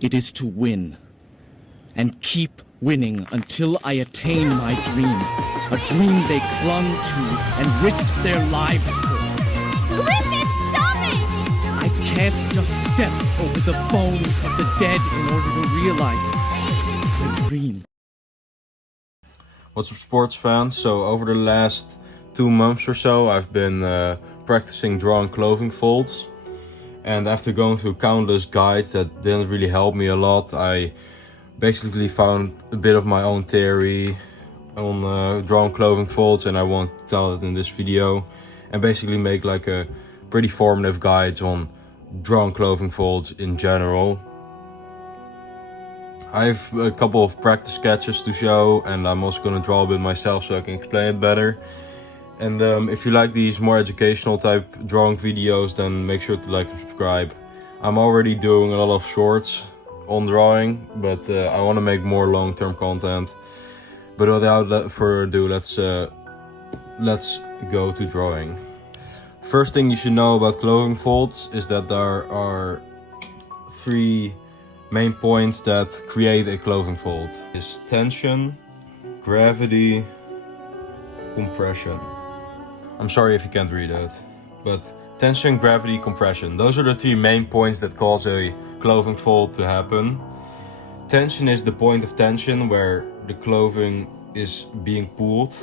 It is to win. And keep winning until I attain my dream. A dream they clung to and risked their lives for. Griffin, stop it! I can't just step over the bones of the dead in order to realize it. My dream. What's up, sports fans? So over the last 2 months or so, I've been practicing drawing clothing folds. And after going through countless guides that didn't really help me a lot, I basically found a bit of my own theory on drawing clothing folds, and I want to tell it in this video and basically make like a pretty formative guides on drawing clothing folds in general. I have a couple of practice sketches to show, and I'm also going to draw a bit myself so I can explain it better. And if you like these more educational type drawing videos, then make sure to like and subscribe. I'm already doing a lot of shorts on drawing, but I want to make more long-term content. But without further ado, let's go to drawing. First thing you should know about clothing folds is that there are 3 main points that create a clothing fold. Is tension, gravity, compression. I'm sorry if you can't read it, but tension, gravity, compression. Those are the 3 main points that cause a clothing fold to happen. Tension is the point of tension where the clothing is being pulled.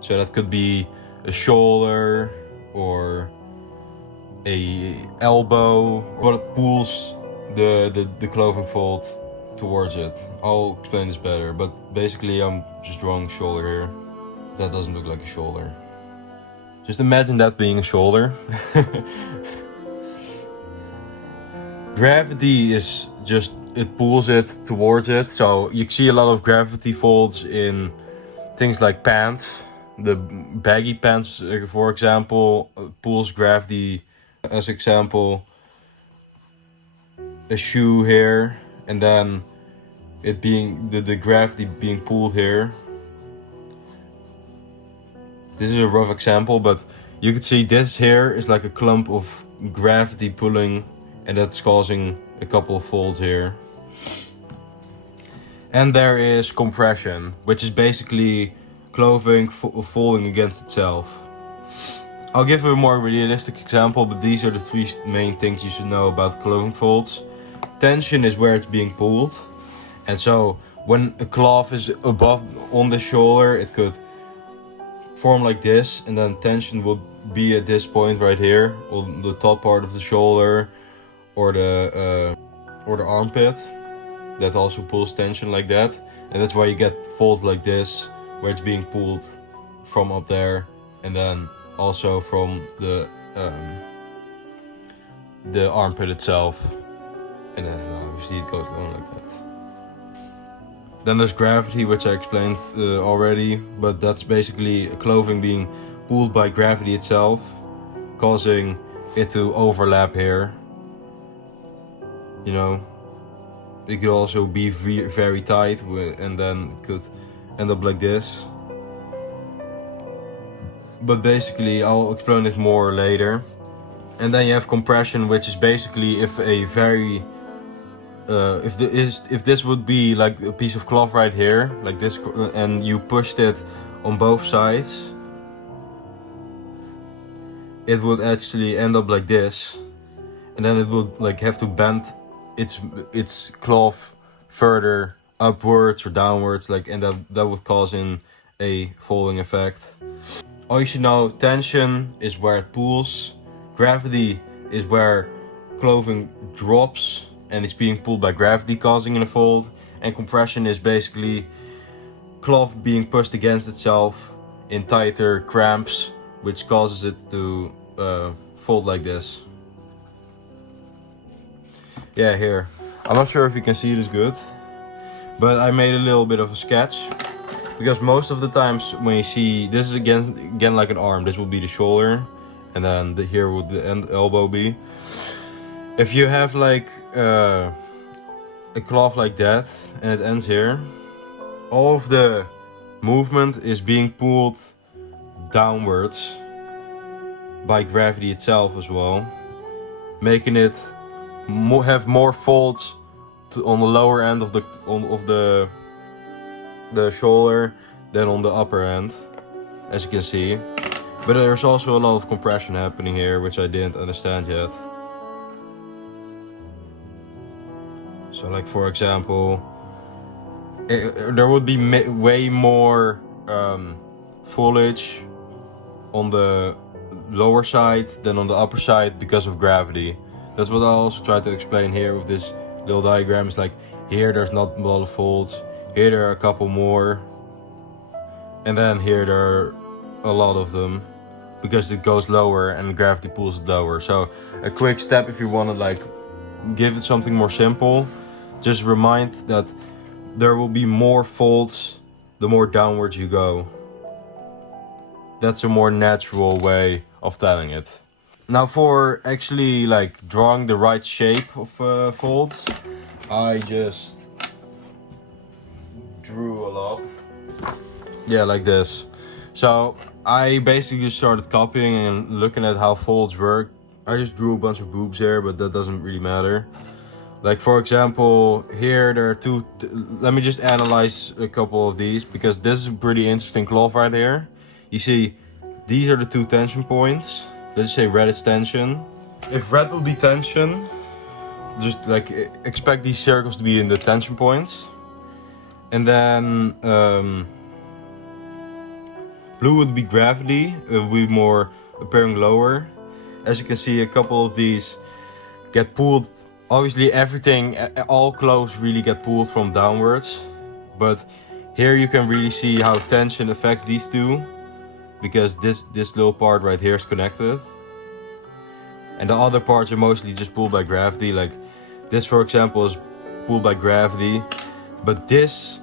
So that could be a shoulder or a elbow, but it pulls the clothing fold towards it. I'll explain this better, but basically I'm just drawing a shoulder here. That doesn't look like a shoulder. Just imagine that being a shoulder. Gravity is just, it pulls it towards it. So you see a lot of gravity folds in things like pants. The baggy pants, for example, pulls gravity. As example, a shoe here, and then it being the gravity being pulled here. This is a rough example, but you can see this here is like a clump of gravity pulling, and that's causing a couple of folds here. And there is compression, which is basically clothing folding against itself. I'll give a more realistic example, but these are the 3 main things you should know about clothing folds. Tension is where it's being pulled, and so when a cloth is above on the shoulder, it could form like this, and then tension will be at this point right here on the top part of the shoulder, or the armpit. That also pulls tension like that, and that's why you get folds like this, where it's being pulled from up there, and then also from the armpit itself, and then obviously it goes on like that. Then there's gravity, which I explained already, but that's basically clothing being pulled by gravity itself, causing it to overlap here. You know, it could also be very tight, and then it could end up like this. But basically, I'll explain it more later. And then you have compression, which is basically if a very if this would be like a piece of cloth right here, like this, and you pushed it on both sides, it would actually end up like this, and then it would like have to bend its cloth further upwards or downwards, like, and that would cause in a folding effect. All you should know: tension is where it pulls, gravity is where clothing drops and it's being pulled by gravity, causing in a fold, and compression is basically cloth being pushed against itself in tighter cramps, which causes it to fold like this. Yeah, here. I'm not sure if you can see this good, but I made a little bit of a sketch, because most of the times when you see this is again like an arm, this will be the shoulder, and then here would the elbow be. If you have like a cloth like that and it ends here, all of the movement is being pulled downwards by gravity itself as well, making it have more folds on the lower end of the shoulder than on the upper end, as you can see. But there's also a lot of compression happening here, which I didn't understand yet. So like for example, there would be way more foliage on the lower side than on the upper side because of gravity. That's what I also try to explain here with this little diagram. It's like here there's not a lot of folds, here there are a couple more, and then here there are a lot of them because it goes lower and gravity pulls it lower. So a quick step if you want to like give it something more simple, just remind that there will be more folds the more downwards you go. That's a more natural way of telling it. Now for actually like drawing the right shape of folds, I just drew a lot. Yeah, like this. So I basically just started copying and looking at how folds work. I just drew a bunch of boobs here, but that doesn't really matter. Like for example, here there are two, let me just analyze a couple of these because this is a pretty interesting cloth right here. You see, these are the two tension points. Let's say red is tension. If red will be tension, just like expect these circles to be in the tension points. And then blue would be gravity, it would be more appearing lower. As you can see, a couple of these get pulled. Obviously everything, all clothes really get pulled from downwards. But here you can really see how tension affects these two. Because this little part right here is connected. And the other parts are mostly just pulled by gravity. Like this for example is pulled by gravity. But this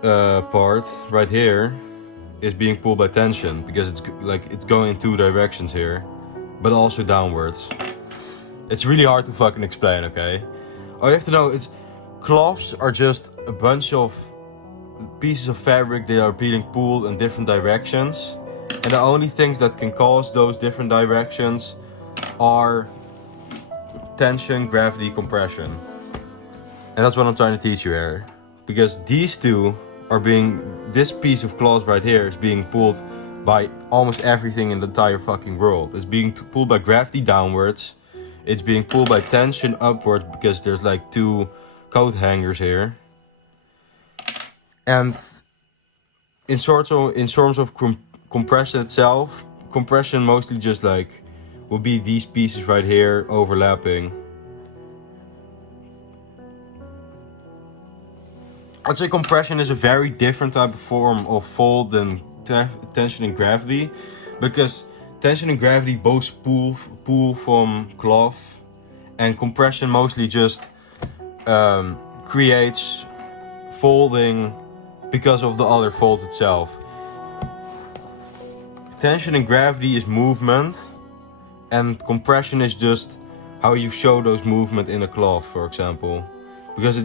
part right here is being pulled by tension. Because it's going in two directions here. But also downwards. It's really hard to fucking explain, okay? All you have to know is cloths are just a bunch of pieces of fabric that are being pulled in different directions. And the only things that can cause those different directions are tension, gravity, compression. And that's what I'm trying to teach you here. Because these two are this piece of cloth right here is being pulled by almost everything in the entire fucking world. It's being pulled by gravity downwards. It's being pulled by tension upwards because there's like two coat hangers here. And in terms of compression itself, compression mostly just like will be these pieces right here overlapping. I'd say compression is a very different type of form of fold than tension and gravity, because tension and gravity both pull from cloth, and compression mostly just creates folding because of the other fold itself. Tension and gravity is movement, and compression is just how you show those movement in a cloth, for example. Because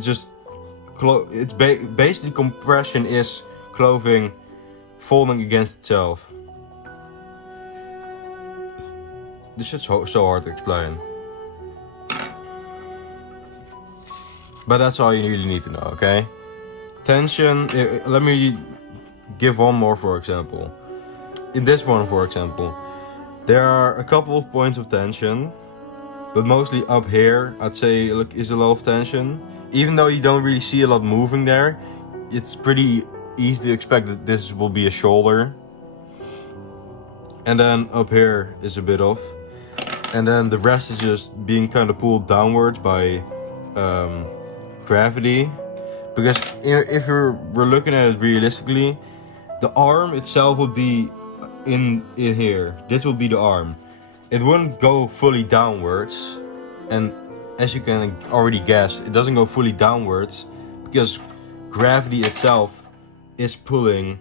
basically compression is clothing folding against itself. This is so hard to explain. But that's all you really need to know, okay? Tension, let me give one more for example. In this one, for example, there are a couple of points of tension, but mostly up here, I'd say, is a lot of tension. Even though you don't really see a lot moving there, it's pretty easy to expect that this will be a shoulder. And then up here is a bit off. And then the rest is just being kind of pulled downwards by gravity. Because if we're looking at it realistically, the arm itself would be in here. This will be the arm. It wouldn't go fully downwards. And as you can already guess, it doesn't go fully downwards because gravity itself is pulling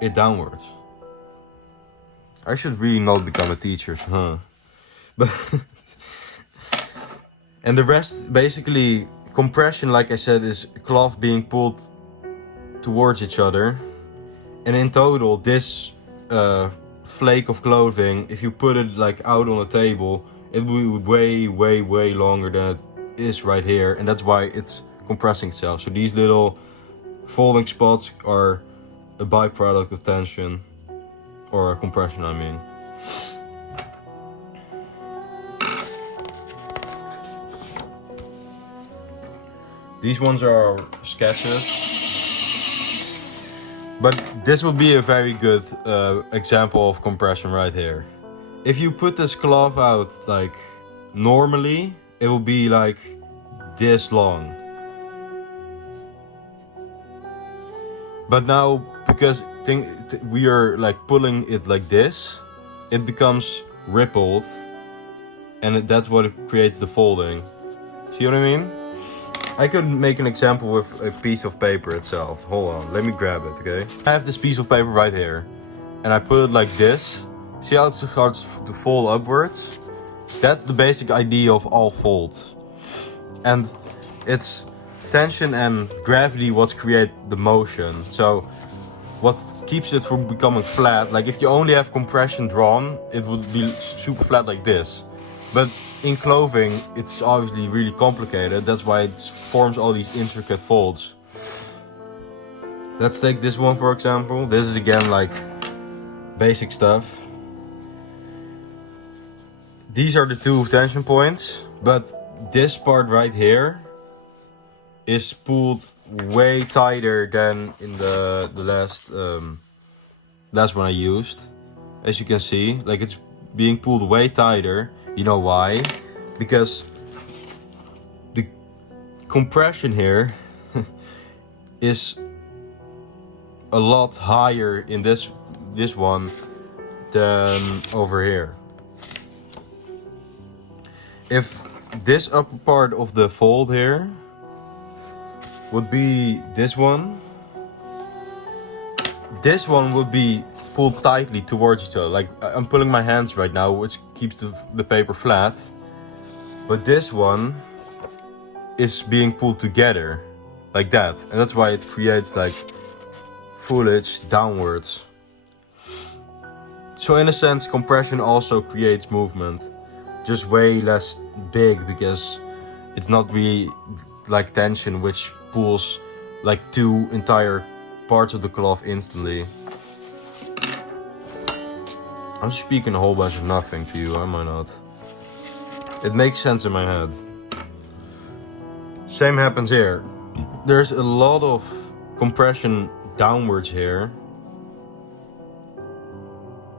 it downwards. I should really not become a teacher, huh? But and the rest, basically, compression, like I said, is cloth being pulled towards each other. And in total, this flake of clothing, if you put it like out on a table, it will be way, way, way longer than it is right here, and that's why it's compressing itself. So these little folding spots are a byproduct of tension, or compression, I mean. These ones are sketches, but this would be a very good example of compression right here. If you put this cloth out like normally, it will be like this long. But now, because we are like pulling it like this, it becomes rippled, and that's what it creates the folding. See what I mean? I could make an example with a piece of paper itself. Hold on, let me grab it, okay? I have this piece of paper right here, and I put it like this. See how it starts to fold upwards? That's the basic idea of all folds. And it's tension and gravity what create the motion. So what keeps it from becoming flat, like if you only have compression drawn, it would be super flat like this. But in clothing, it's obviously really complicated. That's why it forms all these intricate folds. Let's take this one for example. This is again like basic stuff. These are the two tension points, but this part right here is pulled way tighter than in the last one I used. As you can see, like it's being pulled way tighter. You know why? Because the compression here is a lot higher in this one than over here. If this upper part of the fold here would be this one would be pulled tightly towards each other. Like I'm pulling my hands right now, which keeps the paper flat. But this one is being pulled together like that. And that's why it creates like foliage downwards. So in a sense, compression also creates movement. Just way less big, because it's not really like tension, which pulls like two entire parts of the cloth instantly. I'm speaking a whole bunch of nothing to you, am I not? It makes sense in my head. Same happens here. There's a lot of compression downwards here,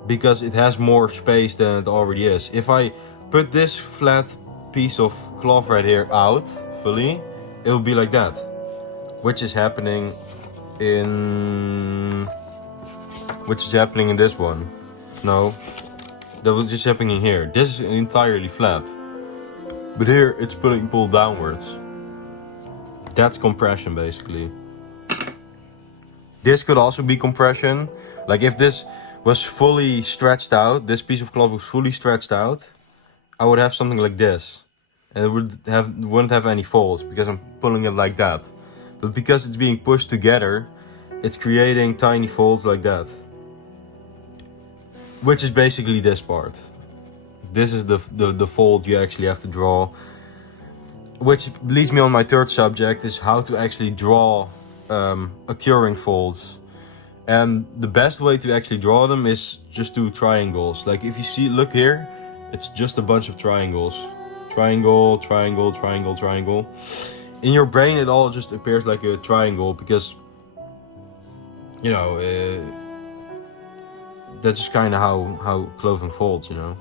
because it has more space than it already is. If I put this flat piece of cloth right here out fully, it will be like that. Which is happening in this one. No, that was just happening here. This is entirely flat, but here it's pulled downwards. That's compression basically. This could also be compression. Like if this was fully stretched out, this piece of cloth was fully stretched out, I would have something like this, and it wouldn't have any folds because I'm pulling it like that. But because it's being pushed together, it's creating tiny folds like that. Which is basically this part. This is the fold you actually have to draw. Which leads me on my third subject, is how to actually draw occurring folds. And the best way to actually draw them is just do triangles. Like if you see, look here, it's just a bunch of triangles. Triangle, triangle, triangle, triangle. In your brain it all just appears like a triangle because, you know, that's just kind of how clothing folds, you know.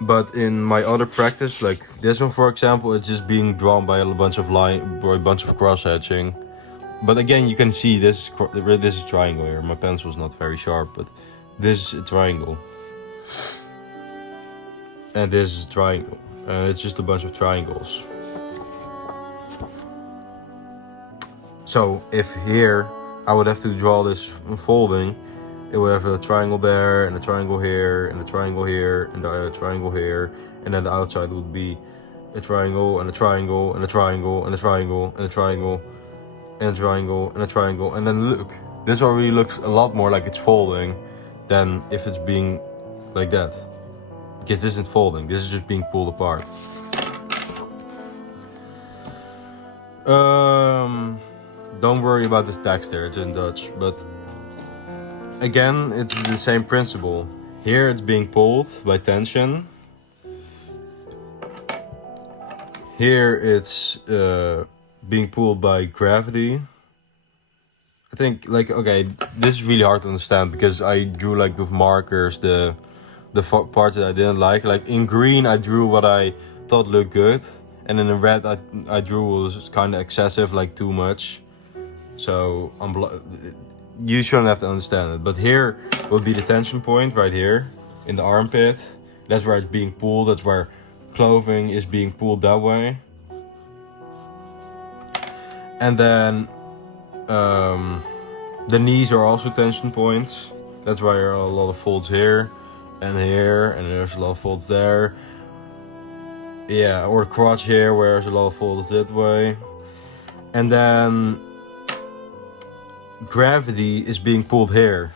But in my other practice, like this one for example, it's just being drawn by a bunch of cross hatching. But again, you can see this is triangle here. My pencil is not very sharp, but this is a triangle. And this is a triangle. And it's just a bunch of triangles. So if here I would have to draw this folding, it would have a triangle there, and a triangle here, and a triangle here, and a triangle here, and then the outside would be a triangle, and a triangle, and a triangle, and a triangle, and a triangle, and a triangle, and a triangle, and then look, this already looks a lot more like it's folding than if it's being like that. Because this isn't folding, this is just being pulled apart. Don't worry about this text there, it's in Dutch, but again, it's the same principle. Here it's being pulled by tension. Here it's being pulled by gravity. I think, like, okay, this is really hard to understand because I drew, like, with markers the parts that I didn't like. Like, in green I drew what I thought looked good, and in the red I drew was kind of excessive, like too much. So you shouldn't have to understand it. But here would be the tension point right here in the armpit. That's where it's being pulled. That's where clothing is being pulled that way. And then the knees are also tension points. That's why there are a lot of folds here, and there's a lot of folds there. Yeah, or the crotch here, where there's a lot of folds that way. And then gravity is being pulled here.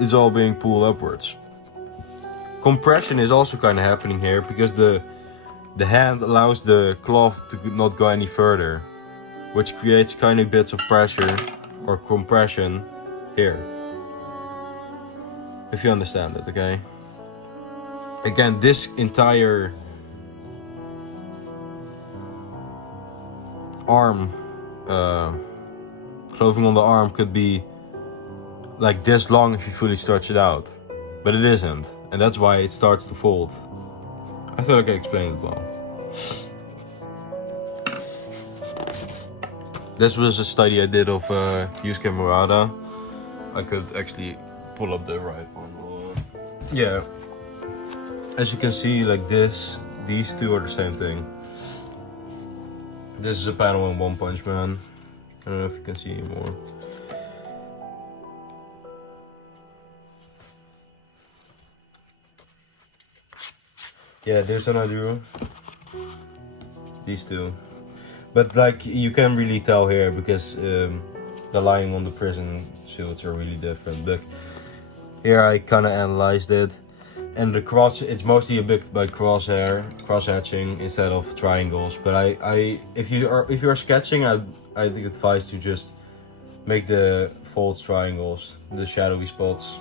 It's all being pulled upwards. Compression is also kind of happening here because the hand allows the cloth to not go any further, which creates kind of bits of pressure or compression here. If you understand it, okay? Again, this entire arm, clothing on the arm could be like this long if you fully stretch it out, but it isn't, and that's why it starts to fold. I thought I could explain it well. This was a study I did of use camerata. I could actually pull up the right one. Yeah, as you can see, like this, these two are the same thing. This is a panel in One Punch Man. I don't know if you can see anymore. Yeah, there's one I drew. These two. But like, you can really tell here because the lining on the prison suits are really different. But here I kind of analyzed it. And the crotch, it's mostly a bit by cross-hatching instead of triangles. But if you are sketching, I'd advise to just make the folds triangles, the shadowy spots.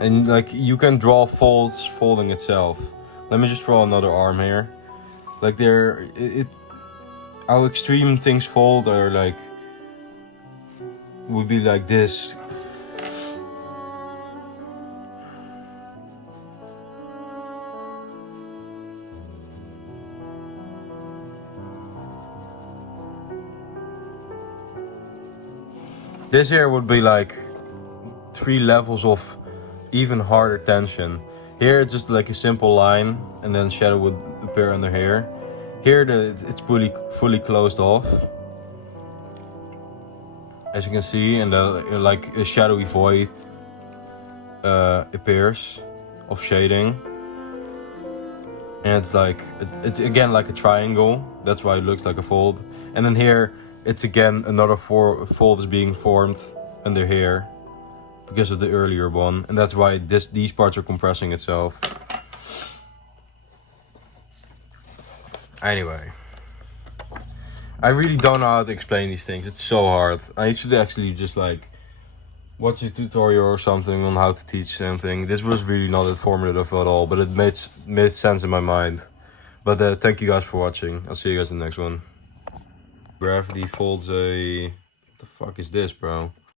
And like, you can draw folds folding itself. Let me just draw another arm here. Like how extreme things fold are like, would be like this. This here would be like 3 levels of even harder tension. Here it's just like a simple line, and then shadow would appear under here. Here it's fully closed off, as you can see, and like a shadowy void appears of shading. And it's again like a triangle. That's why it looks like a fold. And then here it's again another fold is being formed under here, because of the earlier one, and that's why these parts are compressing itself. Anyway, I really don't know how to explain these things. It's so hard. I should actually just like watch a tutorial or something on how to teach something. This was really not informative at all, but it made sense in my mind. But thank you guys for watching. I'll see you guys in the next one. Gravity folds a... What the fuck is this, bro?